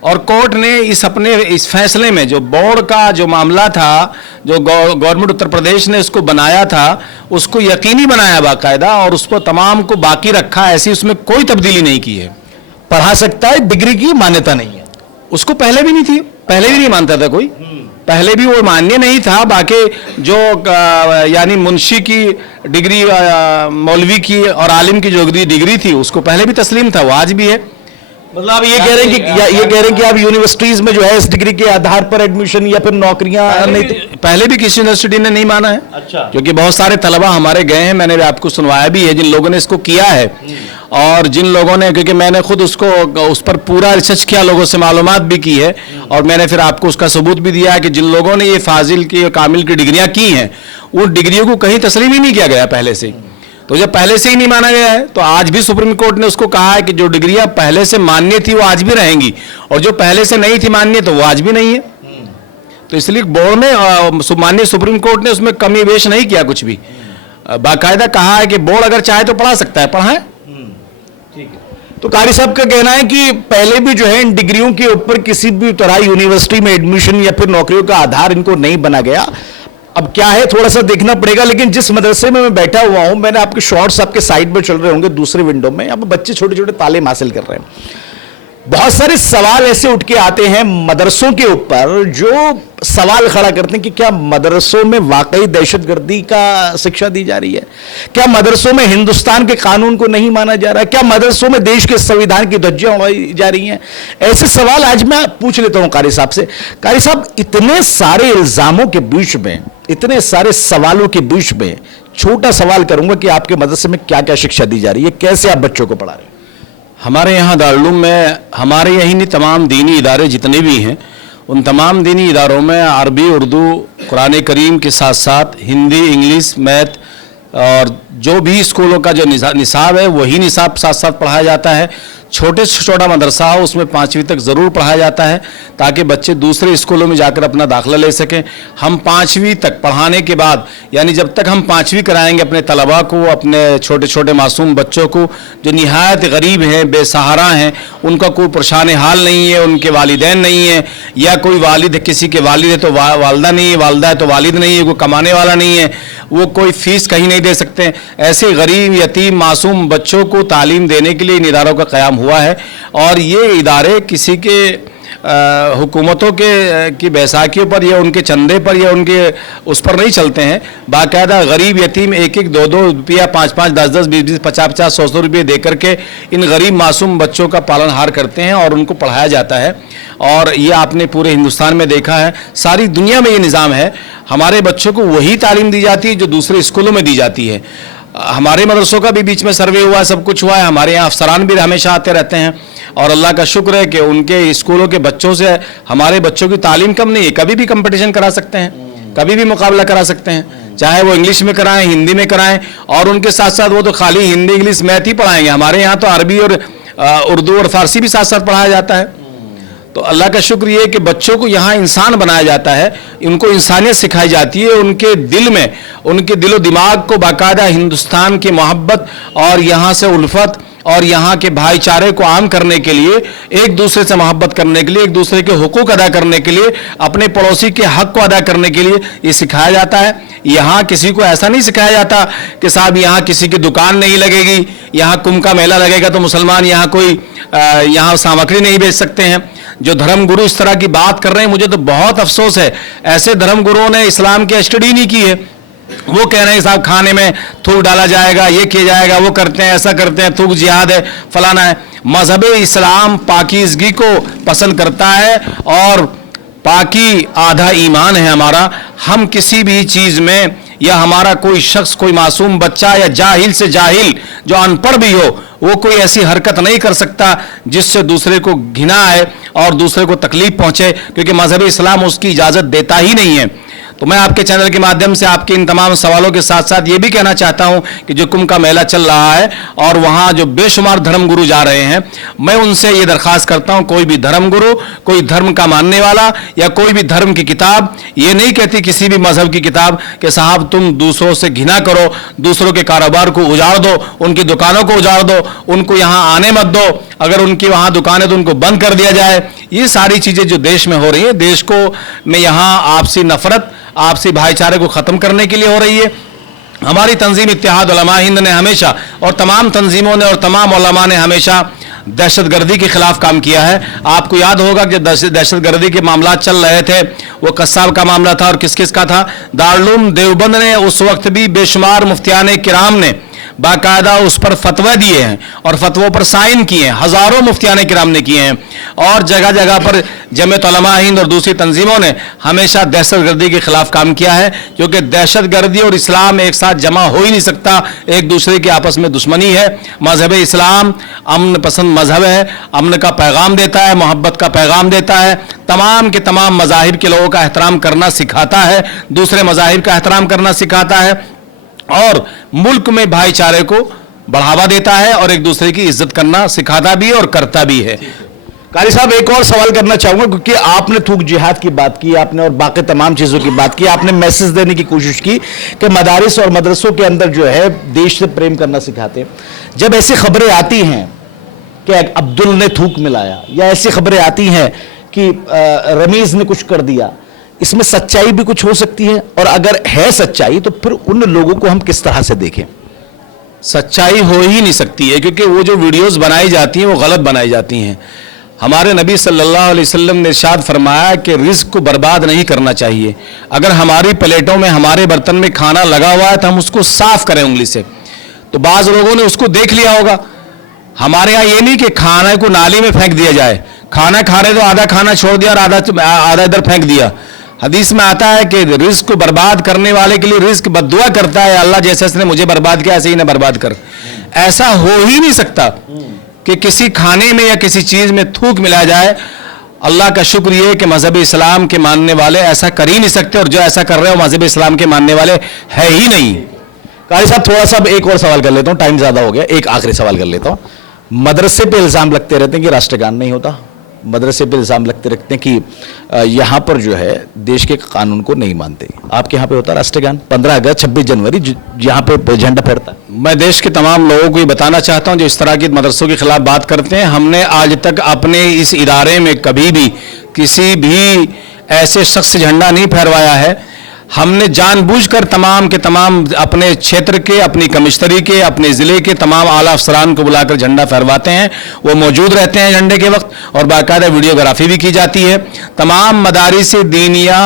اور کورٹ نے اس فیصلے میں جو بورڈ کا جو معاملہ تھا، جو گورنمنٹ اتر پردیش نے اس کو بنایا تھا، اس کو یقینی بنایا باقاعدہ، اور اس کو تمام کو باقی رکھا، ایسی اس میں کوئی تبدیلی نہیں کی ہے۔ پڑھا سکتا ہے، ڈگری کی مانیتا نہیں ہے، اس کو پہلے بھی نہیں تھی، پہلے بھی نہیں مانتا تھا کوئی، پہلے بھی وہ مانیہ نہیں تھا۔ باقی جو یعنی منشی کی ڈگری، مولوی کی اور عالم کی جو ڈگری تھی، اس کو پہلے بھی تسلیم تھا، وہ آج بھی ہے۔ مطلب آپ یہ کہہ رہے ہیں کہ آپ یونیورسٹیز میں جو ہے اس ڈگری کے آدھار پر ایڈمیشن یا پھر نوکریاں نہیں، پہلے بھی کسی یونیورسٹی نے نہیں مانا ہے، کیونکہ بہت سارے طلبہ ہمارے گئے ہیں، میں نے آپ کو سنوایا بھی ہے، جن لوگوں نے اس کو کیا ہے، اور جن لوگوں نے، کیونکہ میں نے خود اس پر پورا ریسرچ کیا، لوگوں سے معلومات بھی کی ہے، اور میں نے پھر آپ کو اس کا ثبوت بھی دیا ہے کہ جن لوگوں نے یہ فاضل کی اور کامل کی ڈگریاں کی ہیں، وہ ڈگریوں کو کہیں تسلیم ہی نہیں کیا گیا پہلے سے، تو جب پہلے سے ہی نہیں مانا گیا ہے تو آج بھی سپریم کورٹ نے اس کو کہا ہے کہ جو ڈگریاں پہلے سے مانیہ تھی وہ آج بھی رہیں گی، اور جو پہلے سے نہیں تھی مانیہ تو وہ آج بھی نہیں ہے۔ تو اس لیے بورڈ نے، مانیہ سپریم کورٹ نے اس میں کمی بیش نہیں کیا کچھ بھی، باقاعدہ کہا ہے کہ بورڈ اگر چاہے تو پڑھا سکتا ہے، پڑھائیں۔ تو قاری صاحب کا کہنا ہے کہ پہلے بھی جو ہے ان ڈگریوں کے اوپر کسی بھی طرح یونیورسٹی میں ایڈمیشن یا پھر نوکریوں کا آدھار ان کو نہیں بنا گیا، اب کیا ہے تھوڑا سا دیکھنا پڑے گا۔ لیکن جس مدرسے میں بیٹھا ہوا ہوں، میں نے آپ کے شارٹس آپ کے سائٹ میں چل رہے ہوں گے دوسرے ونڈو میں، اب بچے چھوٹے چھوٹے تعلیم حاصل کر رہے ہیں، بہت سارے سوال ایسے اٹھ کے آتے ہیں مدرسوں کے اوپر، جو سوال کھڑا کرتے ہیں کہ کیا مدرسوں میں واقعی دہشت گردی کا شکشا دی جا رہی ہے؟ کیا مدرسوں میں ہندوستان کے قانون کو نہیں مانا جا رہا ہے؟ کیا مدرسوں میں دیش کے سنویدھان کی دھجیاں اڑائی جا رہی ہیں؟ ایسے سوال آج میں پوچھ لیتا ہوں قاری صاحب سے۔ قاری صاحب، اتنے سارے الزاموں کے بیچ میں، اتنے سارے سوالوں کے بیچ میں چھوٹا سوال کروں گا کہ آپ کے مدرسے میں کیا کیا شکشا دی جا رہی ہے، کیسے آپ بچوں کو پڑھا رہے ہیں؟ ہمارے یہاں دارالعلوم میں، ہمارے یہی نہیں تمام دینی ادارے جتنے بھی ہیں، ان تمام دینی اداروں میں عربی، اردو، قرآن کریم کے ساتھ ساتھ ہندی، انگلش، میتھ، اور جو بھی اسکولوں کا جو نصاب ہے وہی نصاب ساتھ ساتھ پڑھایا جاتا ہے۔ چھوٹے سے چھوٹا مدرسہ ہو اس میں 5ویں تک ضرور پڑھایا جاتا ہے، تاکہ بچے دوسرے اسکولوں میں جا کر اپنا داخلہ لے سکیں۔ ہم 5ویں تک پڑھانے کے بعد، یعنی جب تک ہم 5ویں کرائیں گے اپنے طلباء کو، اپنے چھوٹے چھوٹے معصوم بچوں کو جو نہایت غریب ہیں، بے سہارا ہیں، ان کا کوئی پریشان حال نہیں ہے، ان کے والدین نہیں ہیں، یا کوئی والد، کسی کے والد ہے تو والدہ نہیں ہے، والدہ ہے تو والد نہیں ہے، کوئی کمانے والا نہیں ہے، وہ کوئی فیس کہیں نہیں دے سکتے، ایسے غریب یتیم معصوم بچوں کو تعلیم دینے کے لیے ان اداروں کا قیام ہوا ہے۔ اور یہ ادارے کسی کے حکومتوں کی بیساکھیوں پر یا ان کے چندے پر یا ان کے اس پر نہیں چلتے ہیں، باقاعدہ غریب یتیم 1-1، 2-2 روپیہ، 5-5، 10-10، 20-20، 50-50، 100-100 روپئے دے کر کے ان غریب معصوم بچوں کا پالن ہار کرتے ہیں اور ان کو پڑھایا جاتا ہے۔ اور یہ آپ نے پورے ہندوستان میں دیکھا ہے، ساری دنیا میں یہ نظام ہے، ہمارے بچوں کو وہی تعلیم دی جاتی ہے جو دوسرے اسکولوں میں دی جاتی ہے۔ ہمارے مدرسوں کا بھی بیچ میں سروے ہوا ہے، سب کچھ ہوا ہے، ہمارے یہاں افسران بھی ہمیشہ آتے رہتے ہیں، اور اللہ کا شکر ہے کہ ان کے اسکولوں کے بچوں سے ہمارے بچوں کی تعلیم کم نہیں ہے، کبھی بھی کمپٹیشن کرا سکتے ہیں، کبھی بھی مقابلہ کرا سکتے ہیں، چاہے وہ انگلش میں کرائیں، ہندی میں کرائیں، اور ان کے ساتھ ساتھ وہ تو خالی ہندی، انگلش، میتھ ہی پڑھائیں گے، ہمارے یہاں تو عربی اور اردو اور فارسی بھی ساتھ ساتھ پڑھایا جاتا ہے۔ تو اللہ کا شکر یہ ہے کہ بچوں کو یہاں انسان بنایا جاتا ہے، ان کو انسانیت سکھائی جاتی ہے، ان کے دل میں، ان کے دل و دماغ کو باقاعدہ ہندوستان کی محبت اور یہاں سے الفت اور یہاں کے بھائی چارے کو عام کرنے کے لیے، ایک دوسرے سے محبت کرنے کے لیے، ایک دوسرے کے حقوق ادا کرنے کے لیے، اپنے پڑوسی کے حق کو ادا کرنے کے لیے یہ سکھایا جاتا ہے۔ یہاں کسی کو ایسا نہیں سکھایا جاتا کہ صاحب یہاں کسی کی دکان نہیں لگے گی، یہاں کمبھ کا میلہ لگے گا تو مسلمان یہاں کوئی یہاں سامگری نہیں بیچ سکتے ہیں۔ جو دھرم گرو اس طرح کی بات کر رہے ہیں، مجھے تو بہت افسوس ہے، ایسے دھرم گروؤں نے اسلام کی اسٹڈی نہیں کی ہے۔ وہ کہہ رہے ہیں صاحب کھانے میں تھوک ڈالا جائے گا، یہ کیا جائے گا، وہ کرتے ہیں، ایسا کرتے ہیں، تھوک جہاد ہے، فلانا ہے۔ مذہب اسلام پاکیزگی کو پسند کرتا ہے، اور پاکی آدھا ایمان ہے ہمارا۔ ہم کسی بھی چیز میں، یا ہمارا کوئی شخص، کوئی معصوم بچہ یا جاہل سے جاہل جو ان پڑھ بھی ہو، وہ کوئی ایسی حرکت نہیں کر سکتا جس سے دوسرے کو گھنا آئے اور دوسرے کو تکلیف پہنچے، کیونکہ مذہب اسلام اس کی اجازت دیتا ہی نہیں ہے۔ تو میں آپ کے چینل کے مادھیم سے آپ کے ان تمام سوالوں کے ساتھ ساتھ یہ بھی کہنا چاہتا ہوں کہ جو کمبھ کا میلہ چل رہا ہے اور وہاں جو بے شمار دھرم گرو جا رہے ہیں، میں ان سے یہ درخواست کرتا ہوں، کوئی بھی دھرم گرو، کوئی دھرم کا ماننے والا یا کوئی بھی دھرم کی کتاب یہ نہیں کہتی، کسی بھی مذہب کی کتاب، کہ صاحب تم دوسروں سے گھنا کرو، دوسروں کے کاروبار کو اجاڑ دو، ان کی دکانوں کو اجاڑ دو، ان کو یہاں آنے مت دو، اگر ان کی وہاں دکانیں تو ان کو بند کر دیا جائے. یہ ساری چیزیں جو دیش میں ہو رہی ہیں, دیش کو میں یہاں آپسی نفرت, آپسی بھائی چارے کو ختم کرنے کے لیے ہو رہی ہے. ہماری تنظیم اتحاد علماء ہند نے ہمیشہ, اور تمام تنظیموں نے اور تمام علماء نے ہمیشہ دہشت گردی کے خلاف کام کیا ہے. آپ کو یاد ہوگا کہ دہشت گردی کے معاملات چل رہے تھے, وہ قصاب کا معاملہ تھا اور کس کس کا تھا. دارالعلوم دیوبند نے اس وقت بھی بے شمار مفتیان کرام نے باقاعدہ اس پر فتوی دیے ہیں اور فتووں پر سائن کیے ہیں, ہزاروں مفتیان کرام نے کیے ہیں. اور جگہ جگہ پر جمعیت علماء ہند اور دوسری تنظیموں نے ہمیشہ دہشت گردی کے خلاف کام کیا ہے, کیونکہ دہشت گردی اور اسلام ایک ساتھ جمع ہو ہی نہیں سکتا, ایک دوسرے کے آپس میں دشمنی ہے. مذہب اسلام امن پسند مذہب ہے, امن کا پیغام دیتا ہے, محبت کا پیغام دیتا ہے, تمام کے تمام مذاہب کے لوگوں کا احترام کرنا سکھاتا ہے, دوسرے مذاہب کا احترام کرنا سکھاتا ہے, اور ملک میں بھائی چارے کو بڑھاوا دیتا ہے اور ایک دوسرے کی عزت کرنا سکھاتا بھی ہے اور کرتا بھی ہے. قاری صاحب ایک اور سوال کرنا چاہوں گا, کیونکہ آپ نے تھوک جہاد کی بات کی, آپ نے اور باقی تمام چیزوں کی بات کی, آپ نے میسج دینے کی کوشش کی کہ مدارس اور مدرسوں کے اندر جو ہے دیش سے پریم کرنا سکھاتے ہیں. جب ایسی خبریں آتی ہیں کہ عبدل نے تھوک ملایا, یا ایسی خبریں آتی ہیں کہ رمیز نے کچھ کر دیا, اس میں سچائی بھی کچھ ہو سکتی ہے؟ اور اگر ہے سچائی تو پھر ان لوگوں کو ہم کس طرح سے دیکھیں؟ سچائی ہو ہی نہیں سکتی ہے, کیونکہ وہ جو ویڈیوز بنائی جاتی ہیں وہ غلط بنائی جاتی ہیں. ہمارے نبی صلی اللہ علیہ وسلم نے ارشاد فرمایا کہ رزق کو برباد نہیں کرنا چاہیے. اگر ہماری پلیٹوں میں, ہمارے برتن میں کھانا لگا ہوا ہے تو ہم اس کو صاف کریں انگلی سے. تو بعض لوگوں نے اس کو دیکھ لیا ہوگا. ہمارے ہاں یہ نہیں کہ کھانا کو نالی میں پھینک دیا جائے, کھانا کھا رہے تو آدھا کھانا چھوڑ دیا اور آدھا ادھر پھینک دیا. حدیث میں آتا ہے کہ رزق کو برباد کرنے والے کے لیے رزق بد دعا کرتا ہے, اللہ جیسے اس نے مجھے برباد کیا ایسے ہی نہ برباد کر. ایسا ہو ہی نہیں سکتا کہ کسی کھانے میں یا کسی چیز میں تھوک ملا جائے. اللہ کا شکر یہ کہ مذہب اسلام کے ماننے والے ایسا کر ہی نہیں سکتے, اور جو ایسا کر رہے ہو مذہب اسلام کے ماننے والے ہے ہی نہیں. قاری صاحب تھوڑا سا ایک اور سوال کر لیتا ہوں, ٹائم زیادہ ہو گیا, ایک آخری سوال کر لیتا ہوں. مدرسے پہ الزام لگتے رہتے ہیں کہ راشٹر گان نہیں ہوتا, مدرسے پہ الزام لگتے رکھتے ہیں کہ یہاں پر جو ہے دیش کے قانون کو نہیں مانتے. آپ کے یہاں پہ ہوتا راشٹر گان 15 اگست 26 جنوری یہاں پہ جھنڈا پھیرتا ہے؟ میں دیش کے تمام لوگوں کو یہ بتانا چاہتا ہوں جو اس طرح کی مدرسوں کے خلاف بات کرتے ہیں, ہم نے آج تک اپنے اس ادارے میں کبھی بھی کسی بھی ایسے شخص سے جھنڈا نہیں پھیروایا ہے. ہم نے جان بوجھ کر تمام کے تمام اپنے چھیتر کے, اپنی کمشنری کے, اپنے ضلع کے تمام اعلیٰ افسران کو بلا کر جھنڈا پھیرواتے ہیں. وہ موجود رہتے ہیں جھنڈے کے وقت, اور باقاعدہ ویڈیوگرافی بھی کی جاتی ہے. تمام مدارس دینیہ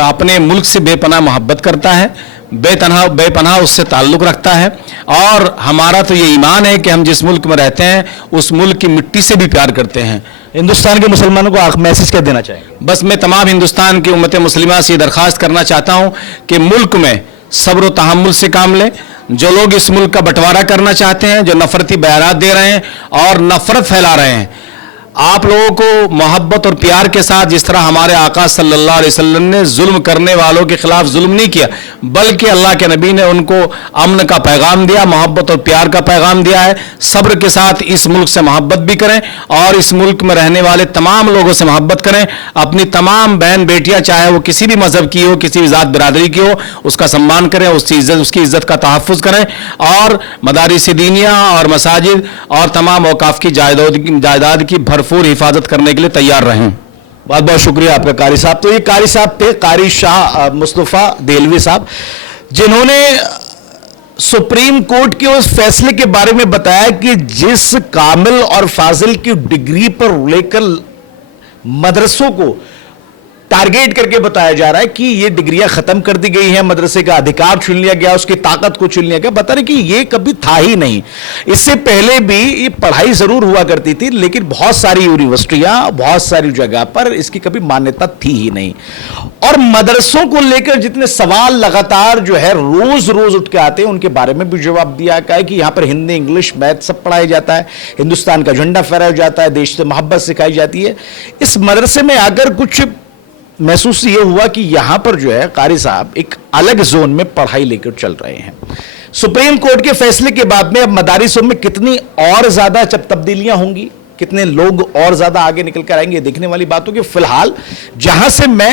اپنے ملک سے بے پناہ محبت کرتا ہے, بے پناہ اس سے تعلق رکھتا ہے, اور ہمارا تو یہ ایمان ہے کہ ہم جس ملک میں رہتے ہیں اس ملک کی مٹی سے بھی پیار کرتے ہیں. ہندوستان کے مسلمانوں کو میسج کیا دینا چاہیں؟ بس میں تمام ہندوستان کی امت مسلمہ سے یہ درخواست کرنا چاہتا ہوں کہ ملک میں صبر و تحمل سے کام لیں. جو لوگ اس ملک کا بٹوارا کرنا چاہتے ہیں, جو نفرتی بیانات دے رہے ہیں اور نفرت پھیلا رہے ہیں, آپ لوگوں کو محبت اور پیار کے ساتھ, جس طرح ہمارے آقا صلی اللہ علیہ وسلم نے ظلم کرنے والوں کے خلاف ظلم نہیں کیا, بلکہ اللہ کے نبی نے ان کو امن کا پیغام دیا, محبت اور پیار کا پیغام دیا ہے. صبر کے ساتھ اس ملک سے محبت بھی کریں, اور اس ملک میں رہنے والے تمام لوگوں سے محبت کریں. اپنی تمام بہن بیٹیاں, چاہے وہ کسی بھی مذہب کی ہو, کسی بھی ذات برادری کی ہو, اس کا سمان کریں, اس کی عزت کا تحفظ کریں, اور مدارس دینیہ اور مساجد اور تمام اوقاف کی جائیداد کی بھرپور حفاظت کرنے کے لیے تیار رہیں. بہت بہت شکریہ آپ کا قاری صاحب. تو یہ قاری صاحب تھے, قاری شاہ مصطفیٰ دہلوی صاحب, جنہوں نے سپریم کورٹ کے اس فیصلے کے بارے میں بتایا کہ جس کامل اور فاضل کی ڈگری پر لے کر مدرسوں کو ٹارگیٹ کر کے بتایا جا رہا ہے کہ یہ ڈگریاں ختم کر دی گئی ہیں, مدرسے کا ادھیکار چھین لیا گیا, اس کی طاقت کو چھین لیا گیا. بتا رہے کہ یہ کبھی تھا ہی نہیں. اس سے پہلے بھی یہ پڑھائی ضرور ہوا کرتی تھی, لیکن بہت ساری یونیورسٹیاں, بہت ساری جگہ پر اس کی کبھی مانیتا تھی ہی نہیں. اور مدرسوں کو لے کر جتنے سوال لگاتار جو ہے روز روز اٹھ کے آتے ہیں, ان کے بارے میں بھی جواب دیا گیا ہے کہ یہاں پر ہندی, انگلش, میتھ سب پڑھایا جاتا ہے, ہندوستان کا جھنڈا پھہرایا جاتا ہے, دیش سے محبت سکھائی جاتی ہے. اس مدرسے میں اگر کچھ محسوس یہ ہوا کہ یہاں پر جو ہے قاری صاحب ایک الگ زون میں پڑھائی لے کر چل رہے ہیں. سپریم کورٹ کے فیصلے کے بعد میں اب مدارسوں میں کتنی اور زیادہ تبدیلیاں ہوں گی, کتنے لوگ اور زیادہ آگے نکل کر آئیں گے, دیکھنے والی بات ہوگی. فی الحال جہاں سے میں